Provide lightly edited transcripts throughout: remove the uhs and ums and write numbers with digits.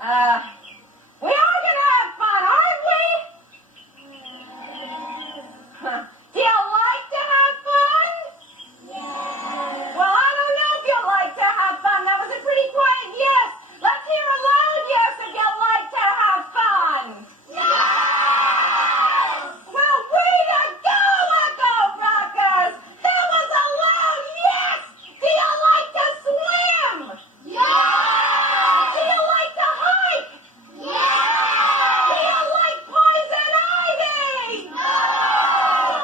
We are gonna have fun, aren't we? Do you like to have fun? Yeah. Well, I don't know if you like to have fun. That was a pretty quiet yes. Let's hear a loud yes if you like to have fun. Yes! Well, way to go, Echo Rockers! That was a loud yes! Do you like to swim? Yes! Do you like to hike? Yes! Do you like poison ivy? No!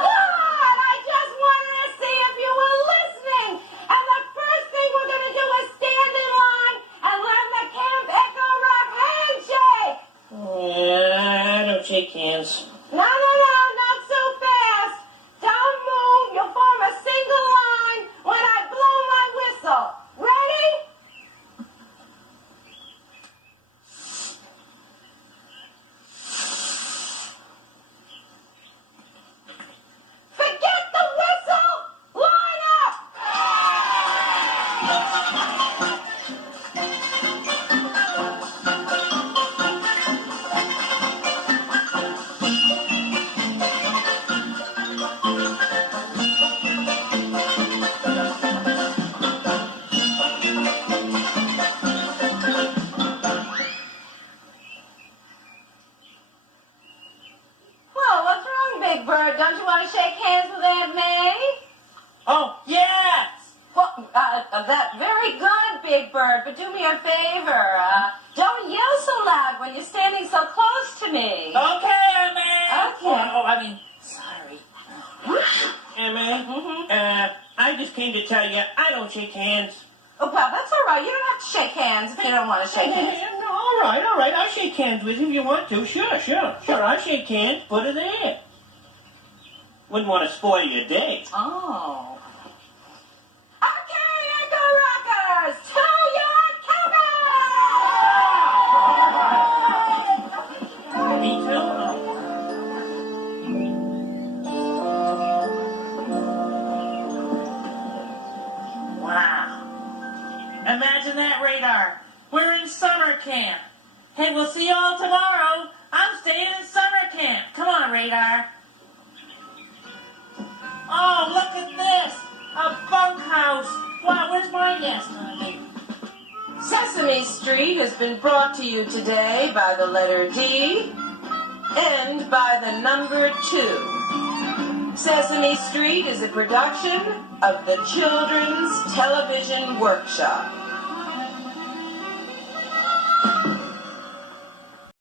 Good! I just wanted to see if you were listening. And the first thing we're going to do is stand in line and learn the Camp Echo Rock handshake. I don't shake hands. No, not so fast. Don't move. You'll form a single line when I blow my whistle. Ready? Forget the whistle. Line up. Well, what's wrong, Big Bird? Don't you want to shake hands with Aunt May? Oh, yes! Well, that's very good, Big Bird, but do me a favor. Don't yell so loud when you're standing so close to me. Okay, Emma! Okay. Sorry. Emma, I just came to tell you I don't shake hands. Oh, well, that's all right. You don't have to shake hands if you don't want to shake hands. No, all right. I'll shake hands with you if you want to. Sure. I'll shake hands. Put it there. Wouldn't want to spoil your day. Oh. Okay, Echo Rockers, to your cabin! Me too? Wow. Imagine that, Radar. We're in summer camp. Hey, we'll see you all tomorrow. I'm staying in summer camp. Come on, Radar. Oh, look at this. A bunkhouse. Wow, where's my guest, honey? Sesame Street has been brought to you today by the letter D and by the number 2. Sesame Street is a production of the Children's Television Workshop.